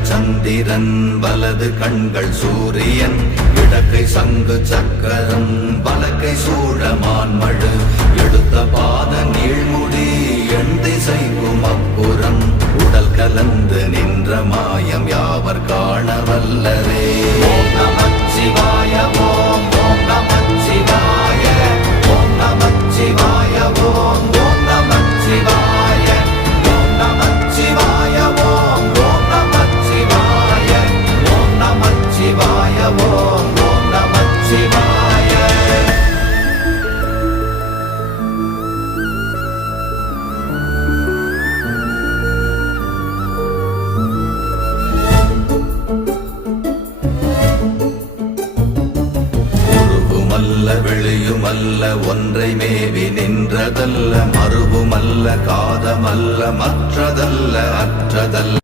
இடங்கள் சந்திரன் வலது கண்கள் சூரியன் இடக்கை சங்கு சக்கரம் வலக்கை சூழமான்மழு எடுத்த பாத நீழ்முடி எண் திசைக்கும் அப்புறம் உடல் கலந்து நின்ற மாயம் யாவர் காண வல்லரே. ஓம் நமச்சிவாய ஓம் ஓம் நமச்சிவாய ஓம் நமச்சிவாய ஓம் ஓம் நமச்சிவாய ஓம் நமச்சிவாய ஓம் ஓம் நமச்சிவாய ஓம் நமச்சிவாய ஓம் ஓம் நமச்சிவாய. வெளியுமல்ல ஒன்றை மேவி நின்றதல்ல மறுவுமல்ல காதமல்ல மற்றதல்ல அற்றதல்ல